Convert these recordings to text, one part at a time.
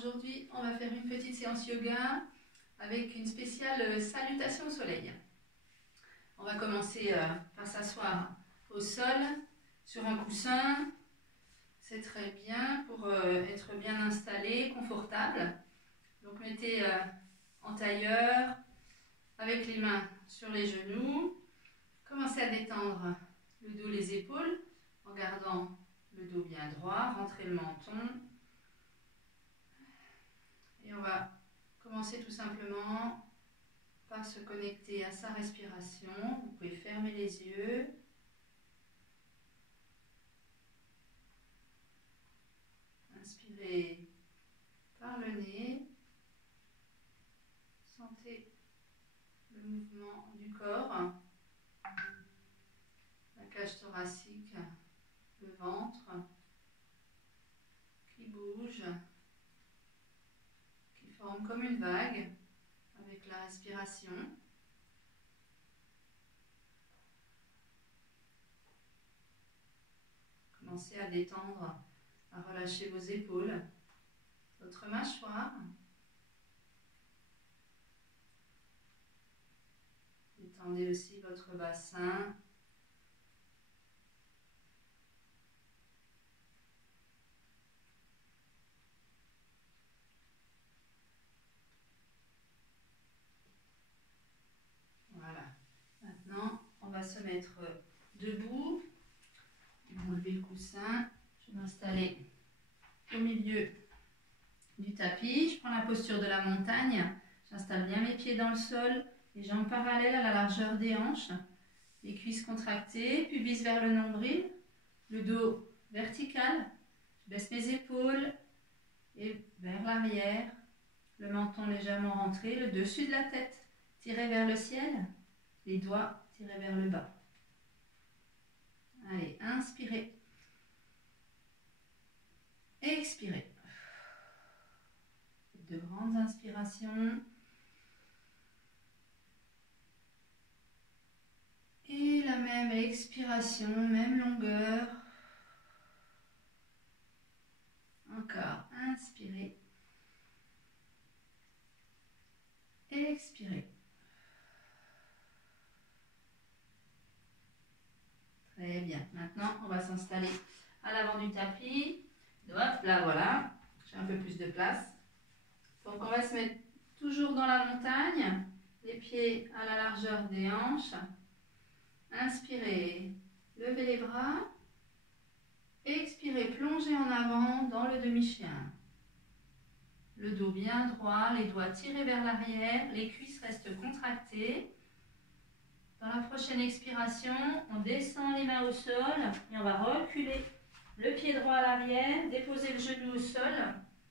Aujourd'hui, on va faire une petite séance yoga avec une spéciale salutation au soleil. On va commencer par s'asseoir au sol, sur un coussin. C'est très bien pour être bien installé, confortable. Donc mettez en tailleur, avec les mains sur les genoux. Commencez à détendre le dos, les épaules, en gardant le dos bien droit, rentrez le menton. Et on va commencer tout simplement par se connecter à sa respiration. Vous pouvez fermer les yeux. Inspirez par le nez. Sentez le mouvement du corps, la cage thoracique, le ventre qui bouge, qui forme comme une vague avec la respiration. Commencez à détendre, à relâcher vos épaules, votre mâchoire. Détendez aussi votre bassin. Voilà. Maintenant, on va se mettre debout. On va enlever le coussin. Je vais m'installer au milieu du tapis. Je prends la posture de la montagne. J'installe bien mes pieds dans le sol. Les jambes parallèles à la largeur des hanches, les cuisses contractées, pubis vers le nombril, le dos vertical, je baisse mes épaules et vers l'arrière, le menton légèrement rentré, le dessus de la tête tiré vers le ciel, les doigts tirés vers le bas. Allez, inspirez, expirez. De grandes inspirations. Et la même expiration, même longueur. Encore, inspirez. Expirez. Très bien. Maintenant, on va s'installer à l'avant du tapis. Hop, là, voilà. J'ai un peu plus de place. Donc, on va se mettre toujours dans la montagne. Les pieds à la largeur des hanches. Inspirez, levez les bras. Expirez, plongez en avant dans le demi-chien. Le dos bien droit, les doigts tirés vers l'arrière, les cuisses restent contractées. Dans la prochaine expiration, on descend les mains au sol et on va reculer le pied droit à l'arrière, déposer le genou au sol,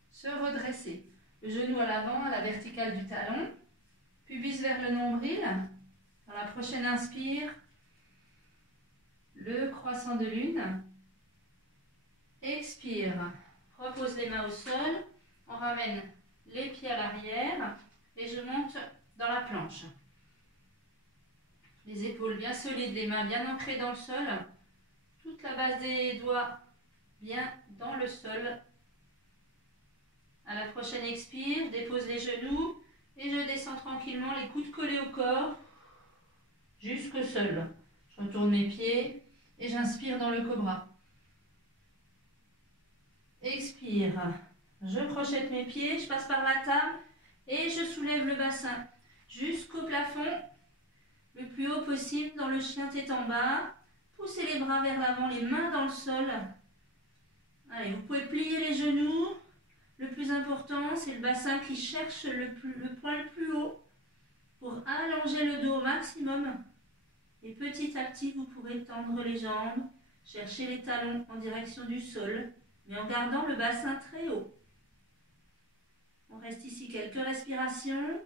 se redresser. Le genou à l'avant, à la verticale du talon, pubis vers le nombril. Dans la prochaine inspire, le croissant de lune. Expire, repose les mains au sol, on ramène les pieds à l'arrière et je monte dans la planche. Les épaules bien solides, les mains bien ancrées dans le sol, toute la base des doigts bien dans le sol. À la prochaine expire, dépose les genoux et je descends tranquillement, les coudes collés au corps jusqu'au sol. Je retourne mes pieds et j'inspire dans le cobra. Expire, je crochette mes pieds, je passe par la table et je soulève le bassin jusqu'au plafond, le plus haut possible dans le chien tête en bas. Poussez les bras vers l'avant, les mains dans le sol. Allez, vous pouvez plier les genoux. Le plus important, c'est le bassin qui cherche le point le plus haut pour allonger le dos au maximum. Et petit à petit, vous pourrez tendre les jambes, chercher les talons en direction du sol, mais en gardant le bassin très haut. On reste ici quelques respirations.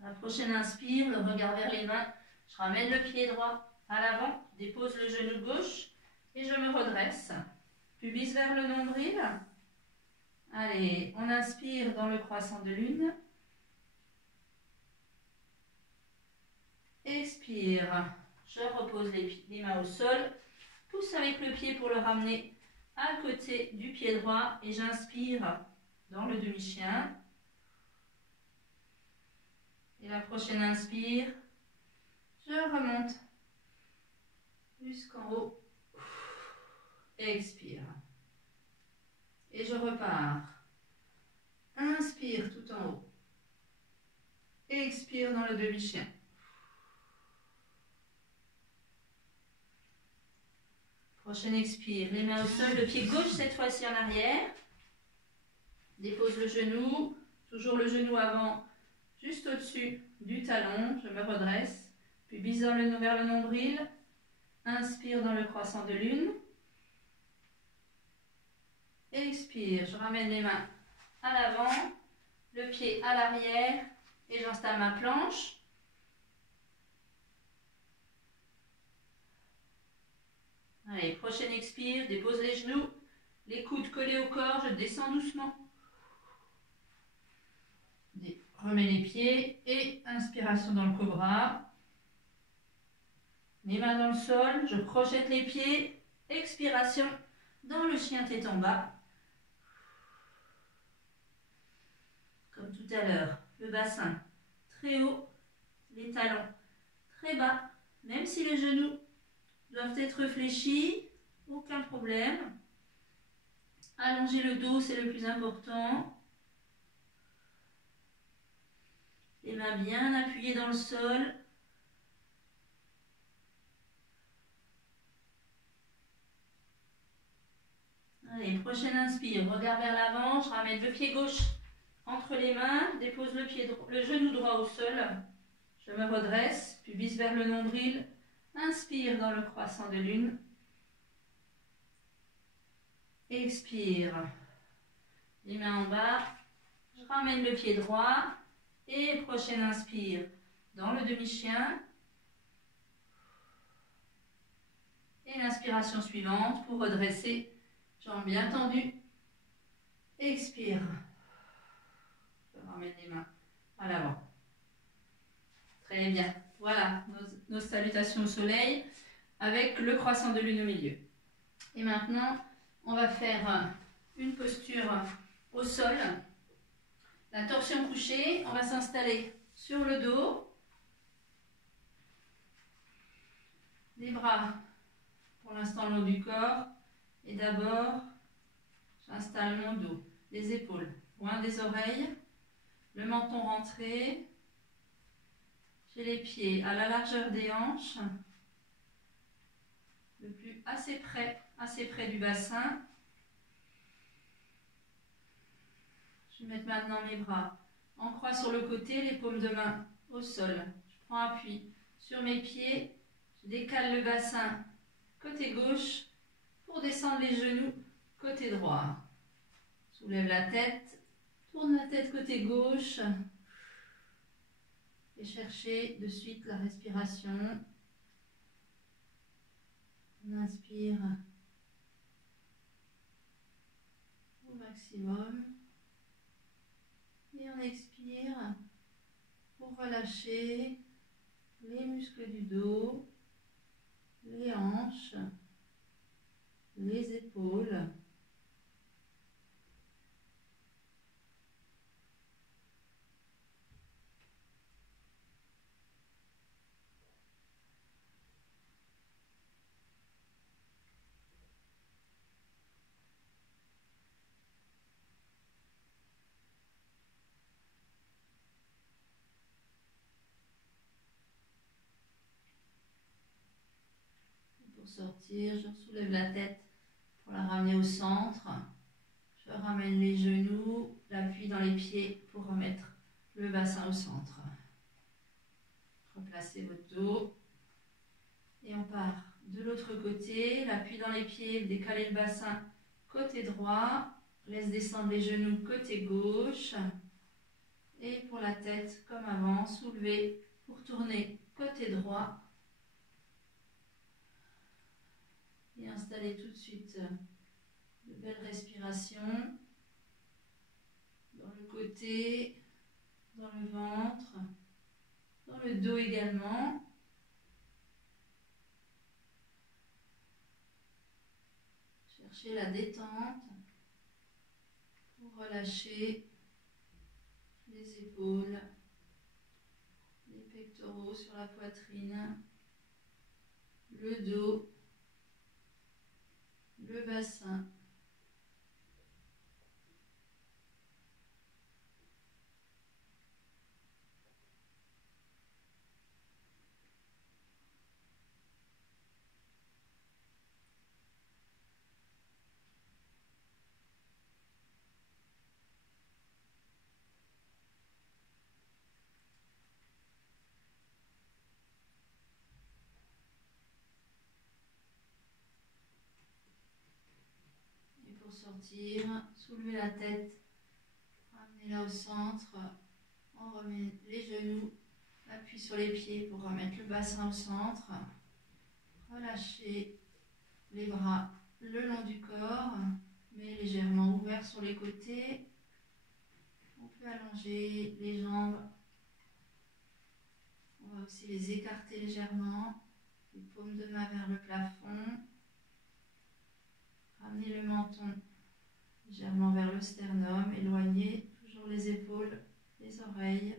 À la prochaine inspire, le regard vers les mains. Je ramène le pied droit à l'avant, dépose le genou gauche et je me redresse. Pubis vers le nombril. Allez, on inspire dans le croissant de lune. Expire. Je repose les mains au sol. Pousse avec le pied pour le ramener à côté du pied droit. Et j'inspire dans le demi-chien. Et la prochaine inspire. Je remonte jusqu'en haut. Expire. Et je repars. Inspire tout en haut. Expire dans le demi-chien. Prochaine expire. Les mains au sol, le pied gauche cette fois-ci en arrière. Dépose le genou. Toujours le genou avant, juste au-dessus du talon. Je me redresse. Puis bisant vers le nombril. Inspire dans le croissant de lune. Expire. Je ramène les mains à l'avant. Le pied à l'arrière. Et j'installe ma planche. Allez, prochaine expire, dépose les genoux, les coudes collés au corps, je descends doucement. Remets les pieds et inspiration dans le cobra. Les mains dans le sol, je projette les pieds, expiration dans le chien tête en bas. Comme tout à l'heure, le bassin très haut, les talons très bas, même si les genoux doivent être fléchis, aucun problème. Allonger le dos, c'est le plus important. Les mains bien appuyées dans le sol. Allez, prochaine inspire, regard vers l'avant, je ramène le pied gauche entre les mains, dépose le genou droit au sol. Je me redresse, puis vise vers le nombril. Inspire dans le croissant de lune. Expire. Les mains en bas. Je ramène le pied droit. Et prochaine inspire dans le demi-chien. Et l'inspiration suivante pour redresser. Jambes bien tendues. Expire. Je ramène les mains à l'avant. Très bien. Voilà nos salutations au soleil avec le croissant de lune au milieu. Et maintenant, on va faire une posture au sol. La torsion couchée, on va s'installer sur le dos. Les bras, pour l'instant, le haut du corps. Et d'abord, j'installe mon dos. Les épaules loin des oreilles. Le menton rentré. J'ai les pieds à la largeur des hanches, assez près du bassin. Je vais mettre maintenant mes bras en croix sur le côté, les paumes de main au sol. Je prends appui sur mes pieds, je décale le bassin côté gauche pour descendre les genoux côté droit. Soulève la tête, tourne la tête côté gauche. Et cherchez de suite la respiration. On inspire au maximum. Et on expire pour relâcher les muscles du dos, les hanches, les épaules. Pour sortir, je soulève la tête pour la ramener au centre. Je ramène les genoux, l'appui dans les pieds pour remettre le bassin au centre. Replacez votre dos. Et on part de l'autre côté. L'appui dans les pieds, décalez le bassin côté droit. Laisse descendre les genoux côté gauche. Et pour la tête, comme avant, soulevez pour tourner côté droit. Et installez tout de suite de belles respirations dans le côté, dans le ventre, dans le dos également. chercher la détente pour relâcher les épaules, les pectoraux sur la poitrine, le dos, le bassin. Et pour sortir, soulevez la tête, ramenez-la au centre, on remet les genoux, appui sur les pieds pour remettre le bassin au centre, relâchez les bras le long du corps, mais légèrement ouverts sur les côtés. On peut allonger les jambes, on va aussi les écarter légèrement, les paumes de main vers le plafond. Ramenez le menton légèrement vers le sternum, éloignez toujours les épaules, les oreilles.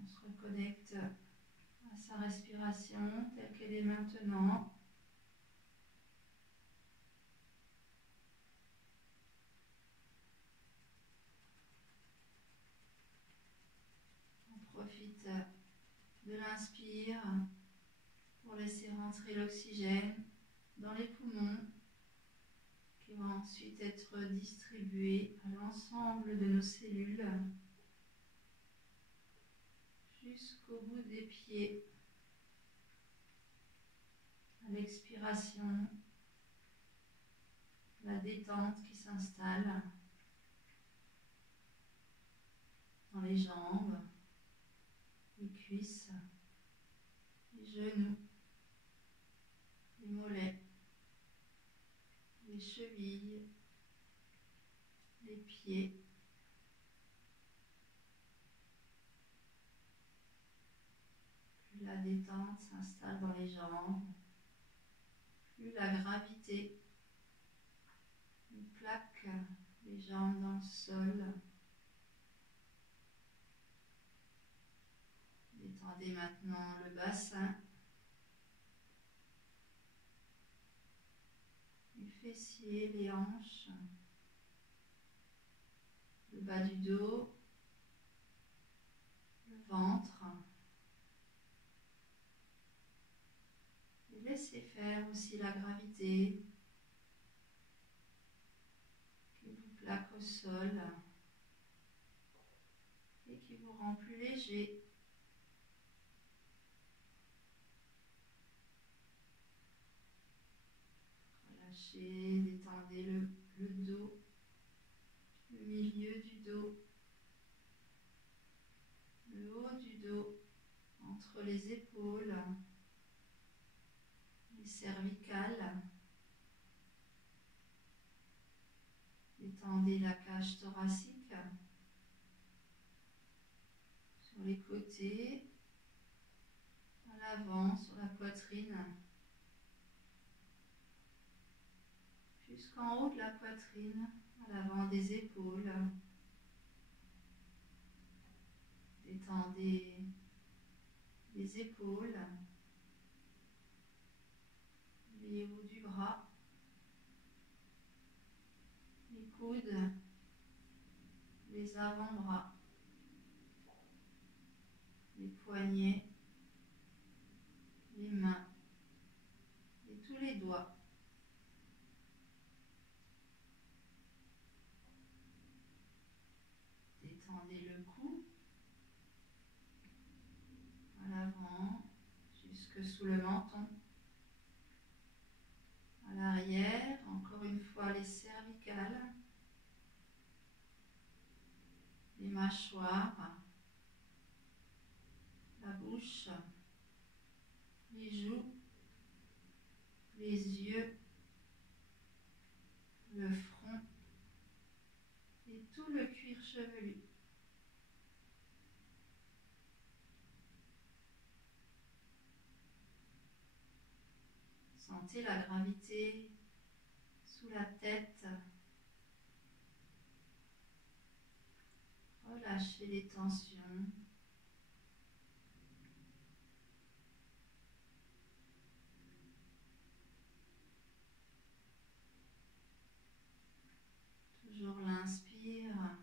On se reconnecte à sa respiration telle qu'elle est maintenant. On profite de l'inspire pour laisser rentrer l'oxygène dans les poumons qui va ensuite être distribué à l'ensemble de nos cellules jusqu'au bout des pieds. À l'expiration, la détente qui s'installe dans les jambes, les cuisses, les genoux, les mollets, les chevilles, les pieds. Plus la détente s'installe dans les jambes, plus la gravité nous plaque les jambes dans le sol. Détendez maintenant le bassin, les fessiers, les hanches, le bas du dos, le ventre. Et laissez faire aussi la gravité qui vous plaque au sol et qui vous rend plus léger. Relâchez, détendez le dos, le milieu du dos, le haut du dos, entre les épaules, les cervicales. Détendez la cage thoracique sur les côtés, à l'avant, sur la poitrine, jusqu'en haut de la poitrine, à l'avant des épaules. Détendez les épaules, les hauts du bras, les coudes, les avant-bras, les poignets, les mains et tous les doigts. Détendez le cou à l'avant jusque sous le menton. À l'arrière, encore une fois les cervicales, les mâchoires, la bouche, les joues, les yeux, le front et tout le cuir chevelu. Sentez la gravité sous la tête. Relâchez les tensions. Toujours l'inspire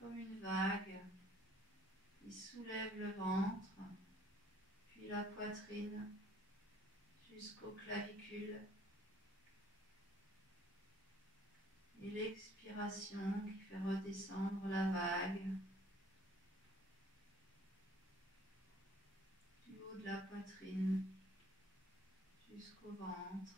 comme une vague qui soulève le ventre, puis la poitrine jusqu'aux clavicules. Et l'expiration qui fait redescendre la vague du haut de la poitrine jusqu'au ventre.